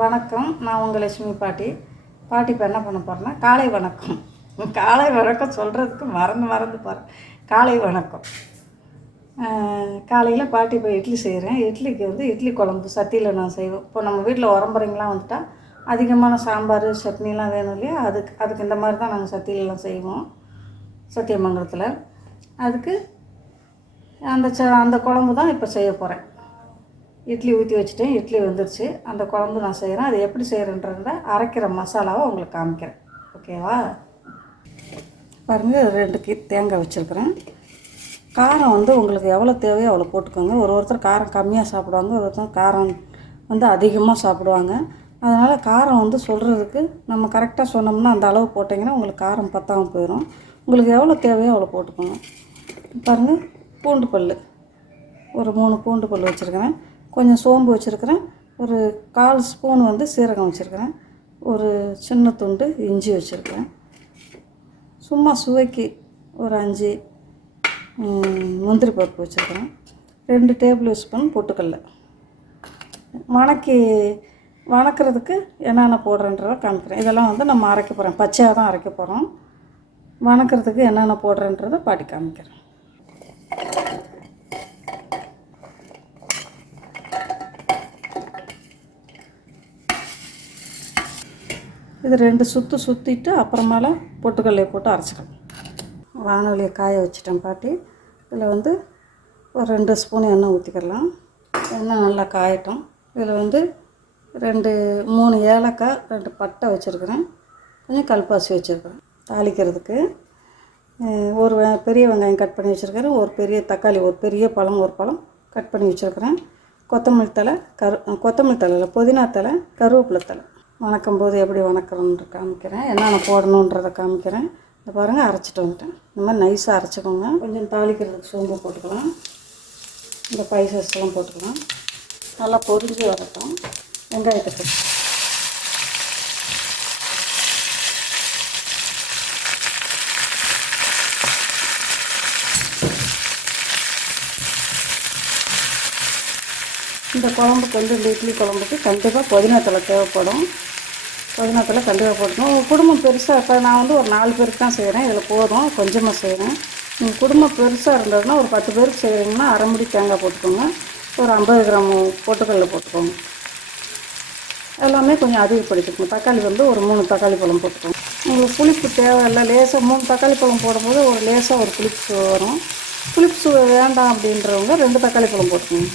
வணக்கம். நான் உங்கள் லட்சுமி பாட்டி. பாட்டி இப்போ என்ன பண்ண போகிறேன்னா காலை வணக்கம். காலை வணக்கம் சொல்கிறதுக்கு மறந்து மறந்து போகிறேன் காலை வணக்கம். காலையில் பாட்டி இப்போ இட்லி செய்கிறேன் இட்லிக்கு வந்து இட்லி குழம்பு சட்டியில் நான் செய்வேன். இப்போ நம்ம வீட்டில் உரம்புறைங்களாம் வந்துட்டா அதிகமான சாம்பார் சட்னிலாம் வேணும் இல்லையா? அதுக்கு அதுக்கு இந்த மாதிரி தான் நாங்கள் சட்டியிலலாம் செய்வோம். சத்தியமங்கலத்தில். அதுக்கு அந்த ச அந்த குழம்பு தான் இப்போ செய்ய போகிறேன் இட்லி ஊற்றி வச்சுட்டேன். இட்லி வந்துருச்சு. அந்த குழம்பு நான் செய்கிறேன் அது எப்படி செய்கிறேன்றத அரைக்கிற மசாலாவை உங்களுக்கு காமிக்கிறேன். ஓகேவா? பாருங்கள் ரெண்டு கீ தேங்காய் வச்சுருக்குறேன். காரம் வந்து உங்களுக்கு எவ்வளோ தேவையோ அவ்வளோ போட்டுக்கோங்க. ஒரு ஒருத்தர் காரம் கம்மியாக சாப்பிடுவாங்க ஒரு ஒருத்தர் காரம் வந்து அதிகமாக சாப்பிடுவாங்க. அதனால் காரம் வந்து சொல்கிறதுக்கு நம்ம கரெக்டாக சொன்னோம்னா அந்த அளவு போட்டிங்கன்னா உங்களுக்கு காரம் பத்தாமல் போயிடும் உங்களுக்கு எவ்வளோ தேவையோ அவ்வளோ போட்டுக்கோங்க. பாருங்கள் பூண்டு பல் ஒரு மூணு பூண்டு பல் வச்சுருக்கிறேன். கொஞ்சம் சோம்பு வச்சுருக்கிறேன். ஒரு கால் ஸ்பூன் வந்து சீரகம் வச்சுருக்கிறேன். ஒரு சின்ன துண்டு இஞ்சி வச்சுருக்கிறேன். சும்மா சுவைக்கு ஒரு அஞ்சு முந்திரி பருப்பு வச்சுருக்கிறேன். ரெண்டு டேபிள் ஸ்பூன் பொட்டுக்கல்ல வணக்கி வணக்கிறதுக்கு என்னென்ன போடுறேன்றதை காமிக்கிறேன். இதெல்லாம் வந்து நம்ம அரைக்க போகிறோம் பச்சையாக தான் அரைக்க போகிறோம் வணக்கிறதுக்கு என்னென்ன போடுறேன்றதை பாட்டி காமிக்கிறேன். இது ரெண்டு சுற்று சுற்றிட்டு அப்புறமால பொட்டுக்கல்லையை போட்டு அரைச்சிக்கணும். வானொலியை காய வச்சிட்டேன் பாட்டி. இதில் வந்து ஒரு ரெண்டு ஸ்பூன் எண்ணெய் ஊற்றிக்கலாம். எண்ணெய் நல்லா காயட்டும். இதில் வந்து ரெண்டு மூணு ஏலக்காய் ரெண்டு பட்டை வச்சுருக்கிறேன். கொஞ்சம் கல்பாசி வச்சுருக்கிறேன் தாளிக்கிறதுக்கு. ஒரு பெரிய வெங்காயம் கட் பண்ணி வச்சுருக்கிறேன். ஒரு பெரிய தக்காளி ஒரு பெரிய பழம் ஒரு பழம் கட் பண்ணி வச்சுருக்கிறேன். கொத்தமல்லி தலை கரு கொத்தமல்லி கொத்தமல்லி தலையில் புதினா தலை கருவேப்பிலை தலை வணக்கும் போது எப்படி வணக்கணுன்ற காமிக்கிறேன். என்னென்ன போடணுன்றதை காமிக்கிறேன். இந்த பாருங்கள் அரைச்சிட்டு வந்துட்டேன். இந்த மாதிரி நைஸாக அரைச்சிக்கோங்க. கொஞ்சம் தாளிக்கிறதுக்கு சோம்பு போட்டுக்கலாம். இந்த பைசஸ்லாம் போட்டுக்கலாம். நல்லா பொரிஞ்சு வரட்டும். வெங்காயத்தை இந்த குழம்புக்கு வந்து இந்த இட்லி குழம்புக்கு கண்டிப்பாக புதினத்தலை தேவைப்படும். புதினத்தலை கண்டிப்பாக போடணும் உங்கள் குடும்பம் பெருசாக இப்போ நான் வந்து ஒரு நாலு பேருக்கு தான் செய்கிறேன் இதில் போதும் கொஞ்சமாக செய்கிறேன் உங்கள் குடும்பம் பெருசாக இருந்ததுன்னா ஒரு பத்து பேருக்கு செய்கிறீங்கன்னா அரை முடி தேங்காய் போட்டுக்கோங்க. ஒரு ஐம்பது கிராம் பொட்டுக்கல்ல போட்டுக்கோங்க. எல்லாமே கொஞ்சம் அதிகப்படுத்திக்கணும். தக்காளி வந்து ஒரு மூணு தக்காளி பழம் போட்டுக்கோங்க. உங்களுக்கு புளிப்பு தேவையில்லை. லேசாக மூணு தக்காளி பழம் போடும்போது ஒரு லேசாக ஒரு புளிப்பு வரும். புளிப்பு சுவை வேண்டாம் அப்படின்றவங்க ரெண்டு தக்காளி பழம் போட்டுக்கோங்க.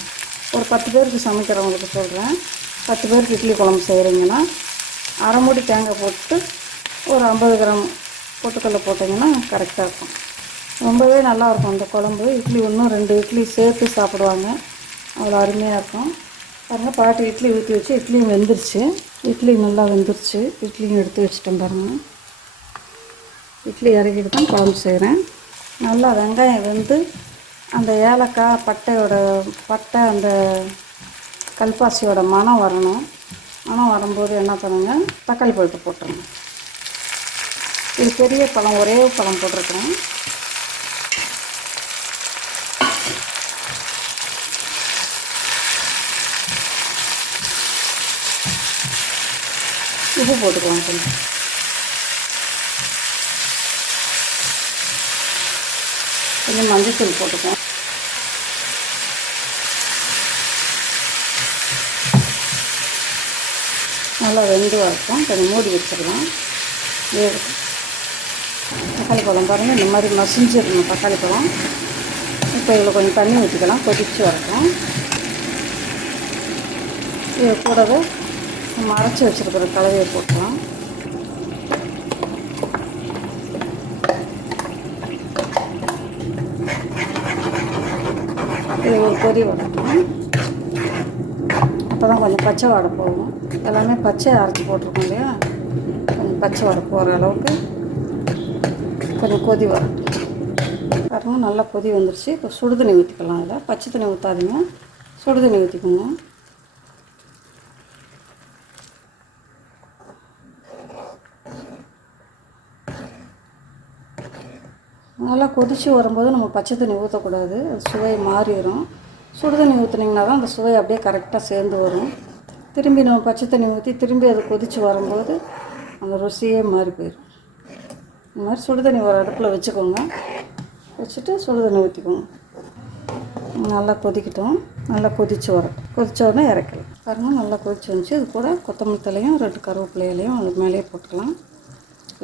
ஒரு பத்து பேருக்கு சமைக்கிறவங்களுக்கு சொல்கிறேன் பத்து பேருக்கு இட்லி குழம்பு செய்கிறீங்கன்னா அரை மூடி தேங்காய் போட்டு ஒரு ஐம்பது கிராம் பொட்டுக்கடலை போட்டிங்கன்னா கரெக்டாக இருக்கும். ரொம்பவே நல்லாயிருக்கும் அந்த குழம்பு. இட்லி ஒன்றும் ரெண்டு இட்லி சேர்த்து சாப்பிடுவாங்க. அவ்வளோ அருமையாக இருக்கும். பாருங்கள் பாட்டி இட்லி ஊற்றி வச்சு இட்லியும் வெந்துருச்சு. இட்லி நல்லா வெந்துருச்சு. இட்லியும் எடுத்து வச்சுட்டேன் பாருங்கள் இட்லி இறக்கிட்டு தான் குழம்பு செய்கிறேன் நல்லா வெங்காயம் வெந்து அந்த ஏலக்காய் பட்டையோட பட்டை அந்த கல்பாசியோட மணம் வரணும். மணம் வரும்போது என்ன பண்ணுங்க? தக்காளி பழத்தை போட்டுருங்க. இது பெரிய பழம் ஒரே பழம் போட்டிருக்கிறேன். உப்பு போட்டுக்கலாம் கொஞ்சம். கொஞ்சம் மஞ்சள் தூள் போட்டுக்கலாம். நல்லா வெந்து வரட்டும். கொஞ்சம் மூடி வச்சிடலாம். வேகட்டும் தக்காளி பழம் பாருங்கள் இந்த மாதிரி மசிஞ்சிடணும் தக்காளி பழம். இப்போ இதில் கொஞ்சம் தண்ணி ஊற்றிக்கலாம். கொதிச்சு வரட்டும். இது கூடவே நம்ம அரைச்சி வச்சுருக்கிற கலவையை போட்டுக்கலாம். இது ஒரு கொதி வரட்டும். அப்போ தான் கொஞ்சம் பச்சை வாடை போகும். எல்லாமே பச்சை அரைச்சி போட்டிருக்கோம் இல்லையா? கொஞ்சம் பச்சை வாடை போகிற அளவுக்கு கொஞ்சம் கொதி வரும். பாருங்க நல்லா கொதி வந்துருச்சு. இப்போ சுடு தண்ணி ஊற்றிக்கலாம் இதில் பச்சை தண்ணி ஊற்றாதீங்க சுடு தண்ணி ஊற்றிக்கோங்க நல்லா கொதித்து வரும்போது நம்ம பச்சை தண்ணி ஊற்றக்கூடாது சுவை மாறிடும். சுடு தண்ணி ஊற்றுனீங்கன்னா தான் அந்த சுவை அப்படியே கரெக்டாக சேர்ந்து வரும். திரும்பி நம்ம பச்சை தண்ணி ஊற்றி திரும்பி அது கொதித்து வரும்போது அந்த ருசியே மாறி போயிடும் இந்த மாதிரி சுடு தண்ணி ஒரு அடுப்பில் வச்சுக்கோங்க. வச்சுட்டு சுடு தண்ணி ஊற்றிக்கோங்க நல்லா கொதிக்கட்டும். நல்லா கொதித்து வரும். கொதிச்ச உடனே இறக்கலாம். பாருங்கள் நல்லா கொதித்து வந்துச்சு. இது கூட கொத்தமல்லி தலையும் ரெண்டு கருவேப்பிலையிலையும் அதுக்கு அது மேலேயே போட்டுக்கலாம்.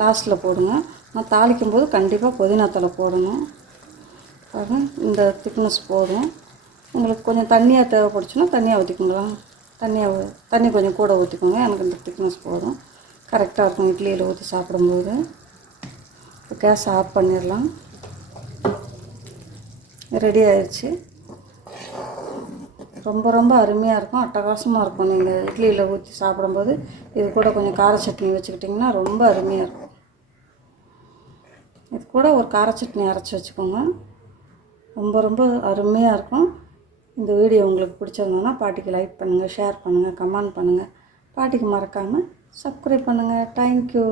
லாஸ்ட்டில் போடுங்க. நான் தாளிக்கும் போது கண்டிப்பாக புதினா தலை போடணும். பாருங்கள் இந்த திக்னஸ் போதும். உங்களுக்கு கொஞ்சம் தண்ணியாக தேவைப்படுச்சுன்னா தண்ணியாக ஊற்றிக்கோங்களா தண்ணியாக தண்ணி கொஞ்சம் கூட ஊற்றிக்கோங்க எனக்கு இந்த திக்னஸ் போதும். கரெக்டாக இருக்கும் இட்லியில் ஊற்றி சாப்பிடும்போது. இப்போ கேஸ் ஆஃப் பண்ணிடலாம். ரெடி ஆயிடுச்சு ரொம்ப ரொம்ப அருமையாக இருக்கும். அட்டகாசமாக இருக்கும். நீங்கள் இட்லியில் ஊற்றி சாப்பிடும்போது இது கூட கொஞ்சம் கார சட்னி வச்சுக்கிட்டிங்கன்னா ரொம்ப அருமையாக இருக்கும். இது கூட ஒரு கார சட்னி அரைச்சி வச்சுக்கோங்க. ரொம்ப ரொம்ப அருமையாக இருக்கும். இந்த வீடியோ உங்களுக்கு பிடிச்சிருந்தோன்னா பாட்டிக்கு லைக் பண்ணுங்கள் ஷேர் பண்ணுங்கள் கமெண்ட் பண்ணுங்கள் பாட்டிக்கு மறக்காமல் சப்ஸ்கிரைப் பண்ணுங்கள் தேங்க்யூ